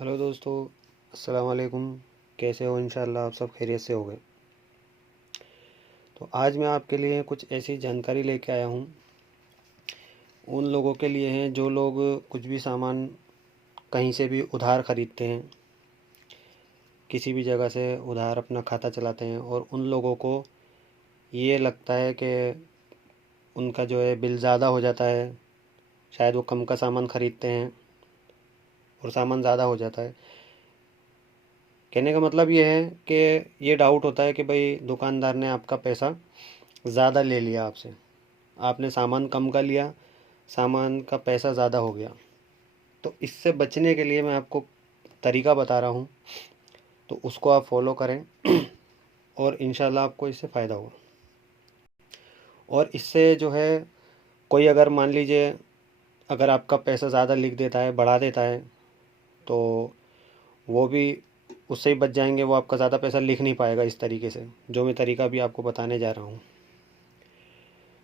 Hello दोस्तों, अस्सलाम वालेकुम। कैसे हो? इंशाल्लाह आप सब खैरियत से होंगे। तो आज मैं आपके लिए कुछ ऐसी जानकारी लेके आया हूँ, उन लोगों के लिए हैं जो लोग कुछ भी सामान कहीं से भी उधार ख़रीदते हैं, किसी भी जगह से उधार अपना खाता चलाते हैं और उन लोगों को ये लगता है कि उनका जो है बिल ज़्यादा हो जाता है। शायद वो कम का सामान ख़रीदते हैं और सामान ज़्यादा हो जाता है। कहने का मतलब ये है कि ये डाउट होता है कि भाई दुकानदार ने आपका पैसा ज़्यादा ले लिया आपसे, आपने सामान कम का लिया, सामान का पैसा ज़्यादा हो गया। तो इससे बचने के लिए मैं आपको तरीका बता रहा हूँ, तो उसको आप फॉलो करें और इंशाल्लाह आपको इससे फ़ायदा होगा। और इससे जो है कोई अगर मान लीजिए अगर आपका पैसा ज़्यादा लिख देता है, बढ़ा देता है, तो वो भी उससे ही बच जाएंगे। वो आपका ज़्यादा पैसा लिख नहीं पाएगा इस तरीके से, जो मैं तरीका भी आपको बताने जा रहा हूँ।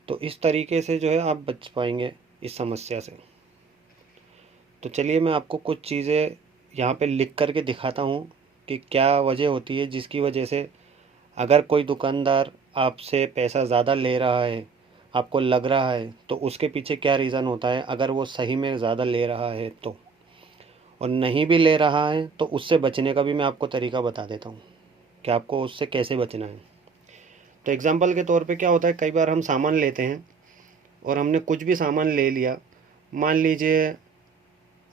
तो इस तरीके से जो है आप बच पाएंगे इस समस्या से। तो चलिए मैं आपको कुछ चीज़ें यहाँ पे लिख कर के दिखाता हूँ कि क्या वजह होती है जिसकी वजह से अगर कोई दुकानदार आपसे पैसा ज़्यादा ले रहा है, आपको लग रहा है, तो उसके पीछे क्या रीज़न होता है। अगर वो सही में ज़्यादा ले रहा है तो, और नहीं भी ले रहा है तो उससे बचने का भी मैं आपको तरीका बता देता हूँ कि आपको उससे कैसे बचना है। तो एग्ज़ाम्पल के तौर पे क्या होता है, कई बार हम सामान लेते हैं और हमने कुछ भी सामान ले लिया। मान लीजिए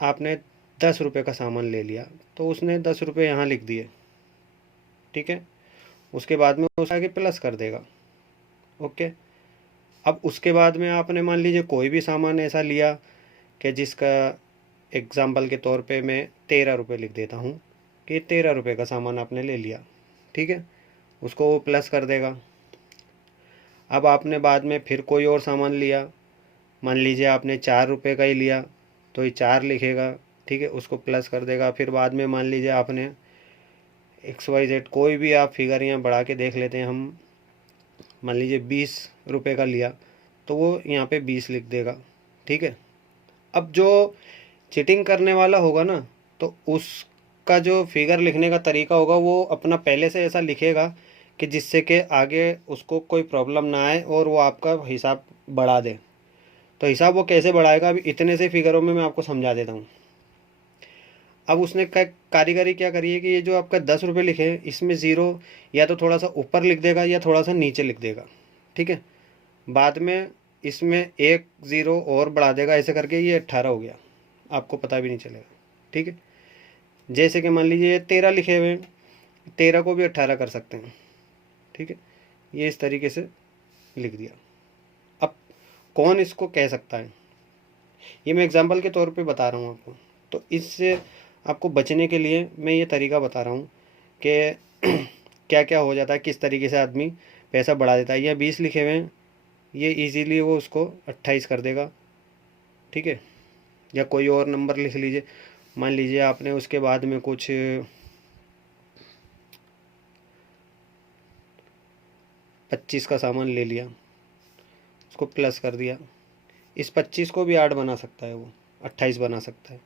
आपने 10 रुपये का सामान ले लिया, तो उसने 10 रुपये यहाँ लिख दिए, ठीक है। उसके बाद में उस आगे प्लस कर देगा, ओके। अब उसके बाद में आपने मान लीजिए कोई भी सामान ऐसा लिया कि जिसका एग्ज़ाम्पल के तौर पे मैं 13 रुपये लिख देता हूँ कि 13 रुपये का सामान आपने ले लिया, ठीक है। उसको वो प्लस कर देगा। अब आपने बाद में फिर कोई और सामान लिया, मान लीजिए आपने 4 रुपये का ही लिया, तो ये 4 लिखेगा, ठीक है, उसको प्लस कर देगा। फिर बाद में मान लीजिए आपने XYZ कोई भी आप फिगर यहाँ बढ़ा के देख लेते हैं हम, मान लीजिए 20 रुपये का लिया, तो वो यहाँ पे 20 लिख देगा, ठीक है। अब जो चीटिंग करने वाला होगा ना, तो उसका जो फिगर लिखने का तरीका होगा वो अपना पहले से ऐसा लिखेगा कि जिससे कि आगे उसको कोई प्रॉब्लम ना आए और वो आपका हिसाब बढ़ा दे। तो हिसाब वो कैसे बढ़ाएगा, अभी इतने से फिगरों में मैं आपको समझा देता हूँ। अब उसने कारीगरी क्या करी है कि ये जो आपका 10 रुपये लिखे हैं, इसमें ज़ीरो या तो थोड़ा सा ऊपर लिख देगा या थोड़ा सा नीचे लिख देगा, ठीक है। बाद में इसमें एक ज़ीरो और बढ़ा देगा, ऐसे करके ये 18 हो गया, आपको पता भी नहीं चलेगा, ठीक है। जैसे कि मान लीजिए 13 लिखे हुए हैं, 13 को भी 18 कर सकते हैं, ठीक है। ये इस तरीके से लिख दिया। अब कौन इसको कह सकता है, ये मैं एग्जाम्पल के तौर पे बता रहा हूँ आपको। तो इससे आपको बचने के लिए मैं ये तरीका बता रहा हूँ कि क्या क्या हो जाता है, किस तरीके से आदमी पैसा बढ़ा देता है। या 20 लिखे हुए हैं, ये इजीली वो उसको 28 कर देगा, ठीक है। या कोई और नंबर लिख लीजिए, मान लीजिए आपने उसके बाद में कुछ 25 का सामान ले लिया, उसको प्लस कर दिया। इस 25 को भी 8 बना सकता है, वो 28 बना सकता है।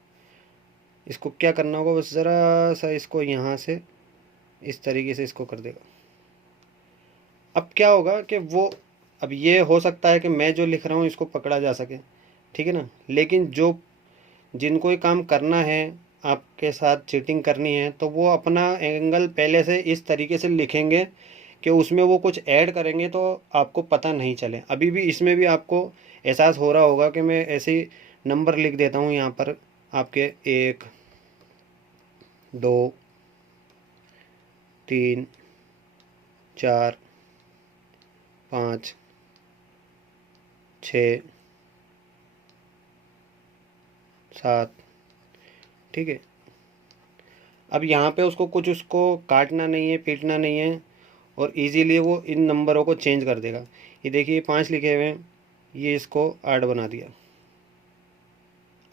इसको क्या करना होगा, बस ज़रा सा इसको यहाँ से इस तरीके से इसको कर देगा। अब क्या होगा कि वो, अब ये हो सकता है कि मैं जो लिख रहा हूँ इसको पकड़ा जा सके, ठीक है ना। लेकिन जो जिनको ये काम करना है, आपके साथ चीटिंग करनी है, तो वो अपना एंगल पहले से इस तरीके से लिखेंगे कि उसमें वो कुछ ऐड करेंगे तो आपको पता नहीं चले। अभी भी इसमें भी आपको एहसास हो रहा होगा कि मैं ऐसे ही नंबर लिख देता हूँ यहाँ पर आपके 1 2 3 4 5 6 7, ठीक है। अब यहाँ पे उसको कुछ उसको काटना नहीं है, पीटना नहीं है, और इजीली वो इन नंबरों को चेंज कर देगा। ये देखिए 5 लिखे हुए हैं, ये इसको 8 बना दिया।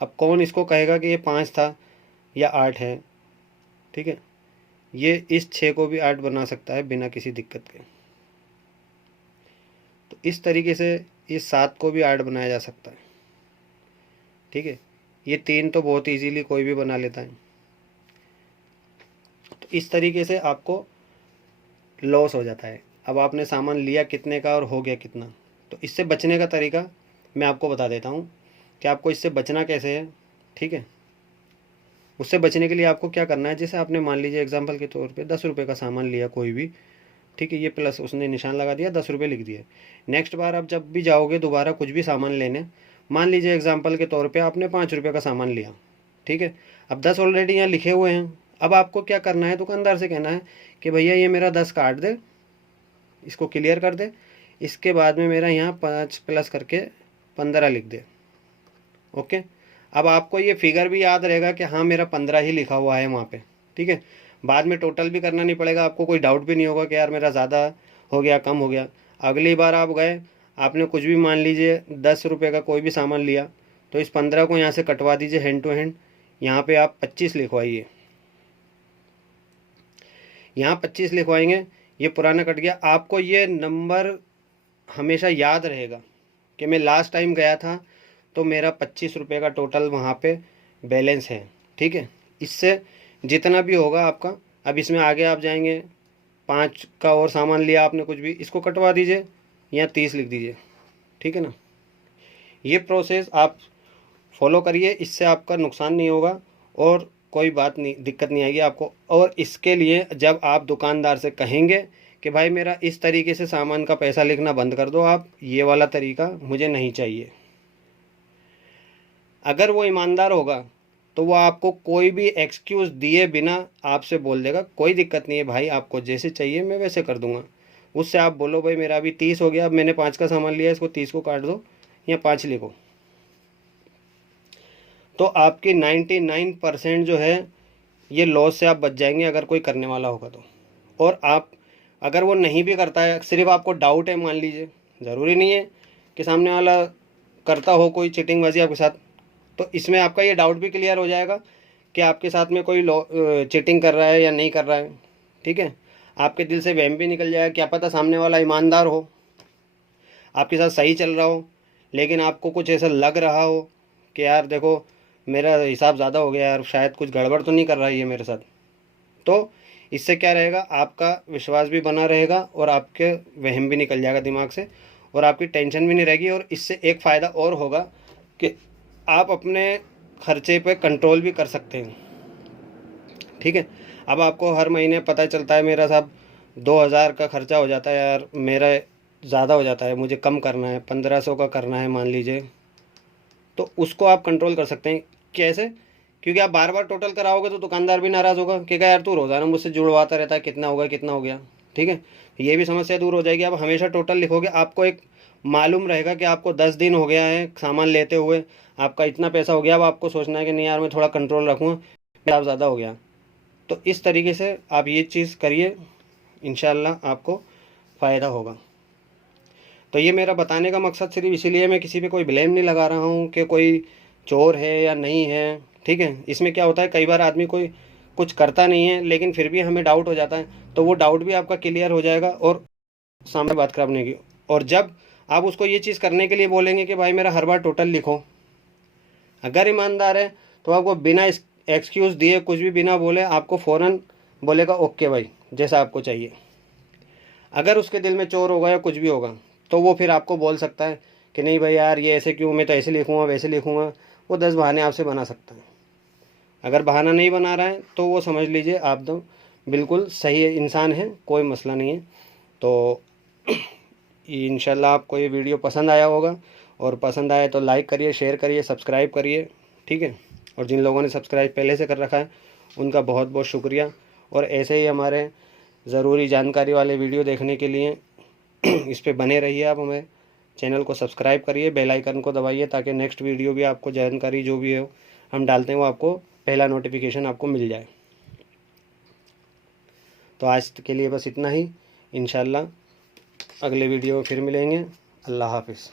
अब कौन इसको कहेगा कि ये 5 था या 8 है, ठीक है। ये इस 6 को भी 8 बना सकता है बिना किसी दिक्कत के। तो इस तरीके से इस 7 को भी 8 बनाया जा सकता है, ठीक है। ये 3 तो बहुत इजीली कोई भी बना लेता है। तो इस तरीके से आपको लॉस हो जाता है। अब आपने सामान लिया कितने का और हो गया कितना। तो इससे बचने का तरीका मैं आपको बता देता हूँ कि आपको इससे बचना कैसे है। ठीक है, उससे बचने के लिए आपको क्या करना है, जैसे आपने मान लीजिए एग्जांपल के तौर पे 10 रुपये का सामान लिया कोई भी, ठीक है, ये प्लस उसने निशान लगा दिया, 10 रुपये लिख दिए। नेक्स्ट बार आप जब भी जाओगे दोबारा कुछ भी सामान लेने, मान लीजिए एग्जांपल के तौर पे आपने 5 रुपये का सामान लिया, ठीक है, अब 10 ऑलरेडी यहाँ लिखे हुए हैं। अब आपको क्या करना है, दुकानदार से कहना है कि भैया ये मेरा 10 काट दे, इसको क्लियर कर दे, इसके बाद में मेरा यहाँ 5 प्लस करके 15 लिख दे। ओके, अब आपको ये फिगर भी याद रहेगा कि हाँ मेरा 15 ही लिखा हुआ है वहाँ पे। ठीक है, बाद में टोटल भी करना नहीं पड़ेगा आपको, कोई डाउट भी नहीं होगा कि यार मेरा ज़्यादा हो गया कम हो गया। अगली बार आप गए, आपने कुछ भी मान लीजिए 10 रुपये का कोई भी सामान लिया, तो इस 15 को यहाँ से कटवा दीजिए हैंड टू हैंड, यहाँ पे आप 25 लिखवाइए, यहाँ 25 लिखवाएंगे, ये पुराना कट गया। आपको ये नंबर हमेशा याद रहेगा कि मैं लास्ट टाइम गया था तो मेरा 25 रुपये का टोटल वहाँ पे बैलेंस है। ठीक है, इससे जितना भी होगा आपका, अब इसमें आगे आप जाएंगे, 5 का और सामान लिया आपने कुछ भी, इसको कटवा दीजिए, यहाँ 30 लिख दीजिए। ठीक है ना, ये प्रोसेस आप फॉलो करिए, इससे आपका नुकसान नहीं होगा और कोई बात नहीं, दिक्कत नहीं आएगी आपको। और इसके लिए जब आप दुकानदार से कहेंगे कि भाई मेरा इस तरीके से सामान का पैसा लिखना बंद कर दो, आप ये वाला तरीका मुझे नहीं चाहिए, अगर वो ईमानदार होगा तो वो आपको कोई भी एक्सक्यूज़ दिए बिना आपसे बोल देगा कोई दिक्कत नहीं है भाई, आपको जैसे चाहिए मैं वैसे कर दूंगा। उससे आप बोलो भाई मेरा अभी 30 हो गया, अब मैंने 5 का सामान लिया, इसको 30 को काट दो या 5 लिखो, तो आपकी 99% जो है ये लॉस से आप बच जाएंगे अगर कोई करने वाला होगा तो। और आप अगर वो नहीं भी करता है, सिर्फ आपको डाउट है, मान लीजिए, ज़रूरी नहीं है कि सामने वाला करता हो कोई चीटिंगबाजी आपके साथ, तो इसमें आपका ये डाउट भी क्लियर हो जाएगा कि आपके साथ में कोई चीटिंग कर रहा है या नहीं कर रहा है। ठीक है, आपके दिल से वहम भी निकल जाएगा, क्या पता सामने वाला ईमानदार हो, आपके साथ सही चल रहा हो, लेकिन आपको कुछ ऐसा लग रहा हो कि यार देखो मेरा हिसाब ज़्यादा हो गया यार, शायद कुछ गड़बड़ तो नहीं कर रहा है ये मेरे साथ। तो इससे क्या रहेगा, आपका विश्वास भी बना रहेगा और आपके वहम भी निकल जाएगा दिमाग से और आपकी टेंशन भी नहीं रहेगी। और इससे एक फ़ायदा और होगा कि आप अपने खर्चे पे कंट्रोल भी कर सकते हैं। ठीक है, अब आपको हर महीने पता चलता है मेरा साहब 2000 का खर्चा हो जाता है यार, मेरा ज़्यादा हो जाता है, मुझे कम करना है, 1500 का करना है मान लीजिए, तो उसको आप कंट्रोल कर सकते हैं। कैसे, क्योंकि आप बार बार टोटल कराओगे तो दुकानदार भी नाराज़ होगा कि यार तू रोज़ाना मुझसे जुड़वाता रहता है, कितना होगा कितना हो गया। ठीक है, ये भी समस्या दूर हो जाएगी। आप हमेशा टोटल लिखोगे, आपको एक मालूम रहेगा कि आपको 10 दिन हो गया है सामान लेते हुए, आपका इतना पैसा हो गया, अब आपको सोचना है कि नहीं यार मैं थोड़ा कंट्रोल रखूँ, मेरा ज़्यादा हो गया। तो इस तरीके से आप ये चीज़ करिए, इंशाल्लाह आपको फ़ायदा होगा। तो ये मेरा बताने का मकसद सिर्फ इसीलिए, मैं किसी पे कोई ब्लेम नहीं लगा रहा हूँ कि कोई चोर है या नहीं है। ठीक है, इसमें क्या होता है, कई बार आदमी कोई कुछ करता नहीं है लेकिन फिर भी हमें डाउट हो जाता है, तो वो डाउट भी आपका क्लियर हो जाएगा और सामने बात खराब नहीं की। और जब आप उसको ये चीज़ करने के लिए बोलेंगे कि भाई मेरा हर बार टोटल लिखो, अगर ईमानदार है तो आपको बिना एक्सक्यूज़ दिए कुछ भी बिना बोले आपको फ़ौरन बोलेगा ओके भाई जैसा आपको चाहिए। अगर उसके दिल में चोर होगा या कुछ भी होगा तो वो फिर आपको बोल सकता है कि नहीं भाई यार ये ऐसे क्यों, मैं तो ऐसे लिखूँगा वैसे लिखूँगा, वो 10 बहाने आपसे बना सकता है। अगर बहाना नहीं बना रहा है तो वो समझ लीजिए आप तो बिल्कुल सही इंसान है, कोई मसला नहीं है। तो इंशाल्लाह आपको ये वीडियो पसंद आया होगा, और पसंद आए तो लाइक करिए, शेयर करिए, सब्सक्राइब करिए। ठीक है, और जिन लोगों ने सब्सक्राइब पहले से कर रखा है उनका बहुत बहुत शुक्रिया। और ऐसे ही हमारे ज़रूरी जानकारी वाले वीडियो देखने के लिए इस पे बने रहिए। आप हमें चैनल को सब्सक्राइब करिए, बेल आइकन को दबाइए ताकि नेक्स्ट वीडियो भी आपको, जानकारी जो भी हो हम डालते हैं वो आपको पहला नोटिफिकेशन आपको मिल जाए। तो आज के लिए बस इतना ही, इंशाल्लाह अगले वीडियो में फिर मिलेंगे। अल्लाह हाफिज़।